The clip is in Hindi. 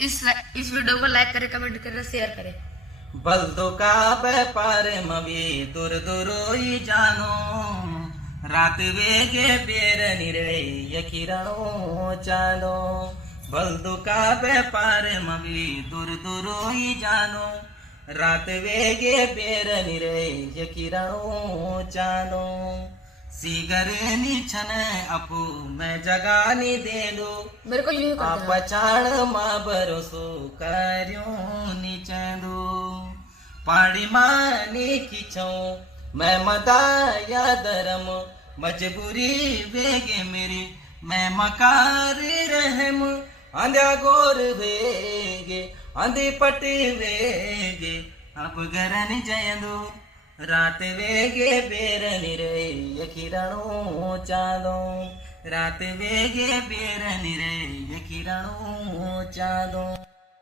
इस वीडियो को लाइक करें, कमेंट करें, शेयर करें। बल्दो का व्यापार मवी दूर दूर जानो रात वेगे बेर निरे यकिरणो चालो बल्दो का व्यापार मवी दूर दूर जानो रात वेगे बेर निरे यकिरणो चालो सीगरेनी छन अपू मैं जगानी दे दो मेरे को यूं आप करना। चाण मां भरोसो कर्यो नीचंदो पाड़ी मानी खींचो मैं मदाया धर्म मजबूरी वेगे मेरी मैं मकार रहम अंधा गोर वेगे अंधी पटी वेगे अब गरन जयंदो रात वेगे बेर निरे यकिरणो चालो रात वेगे बेर निरे यकिरणो चालो।